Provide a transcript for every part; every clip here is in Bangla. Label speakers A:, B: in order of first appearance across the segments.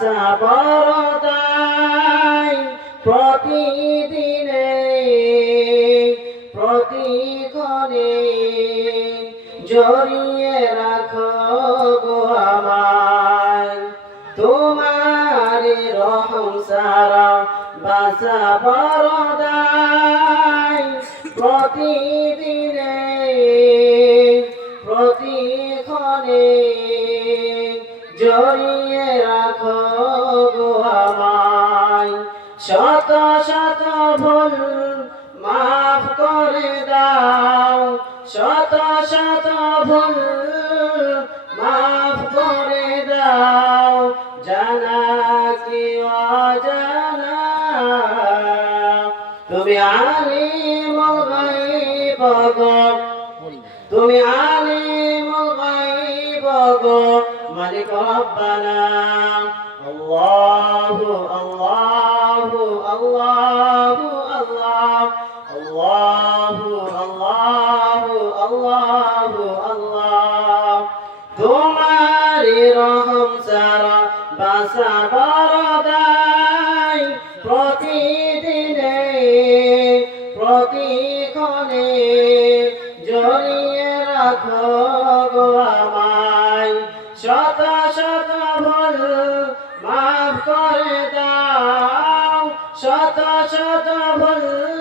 A: বাসা বরদাই প্রতিদিনে, প্রতিক্ষণে জড়িয়ে রাখো গো আমায়। তোমার রহম সারা বাসা প্রতিদিনে, প্রতিক্ষণে জড়িয়ে শত শত ভুল মাফ করে দাও। শত শত ভুল মাফ করে দাও। জানা কি অজানা? তুমি আলিম গাইব গো। তুমি আলিম গাইব গো, মালিক রব্বানা। আল্লাহু আল্লাহু। আল্লাহু আল্লাহ। তোমার রহম সারা বাসা বরদাই প্রতিদিনে, প্রতিক্ষণে জড়িয়ে রাখো গো আমায়। শত শত ভুল শত শত ভুল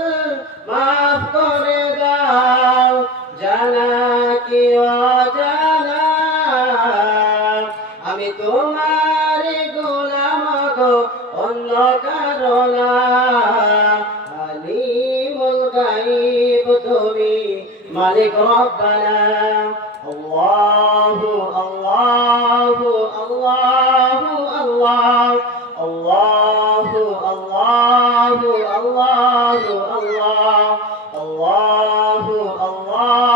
A: আমি তোমার গোলাম গো, অন্য কারণা আলিমুল তুমি, মালিক রব্বানা। আল্লাহু আল্লাহু, আল্লাহ। আল্লাহু আল্লাহু।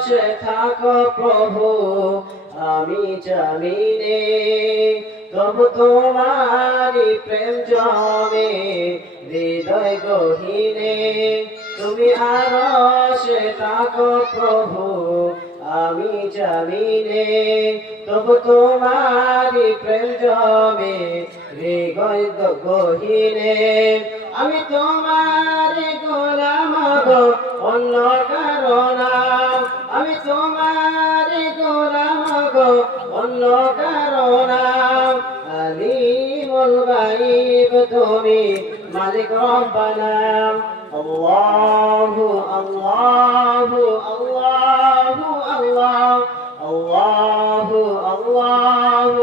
A: আরশে থাকো প্রভু, আমি জামিনে, তবু তোমারি প্রেম জমে, হৃদয় গহীনে। তুমি আরশে থাকো প্রভু, আমি জামিনে, তবু তোমারি প্রেম জমে, হৃদয় গহীনে। আমি তোমার গোলাম অন্য কারণা আমি তোমার গোলাম গো, অন্য কারণা আলিমুল গাইব তুমি মালিক রব্বানাম আল্লাহু আল্লাহু, আল্লাহ, আল্লাহু। আল্লাহু আল্লাহু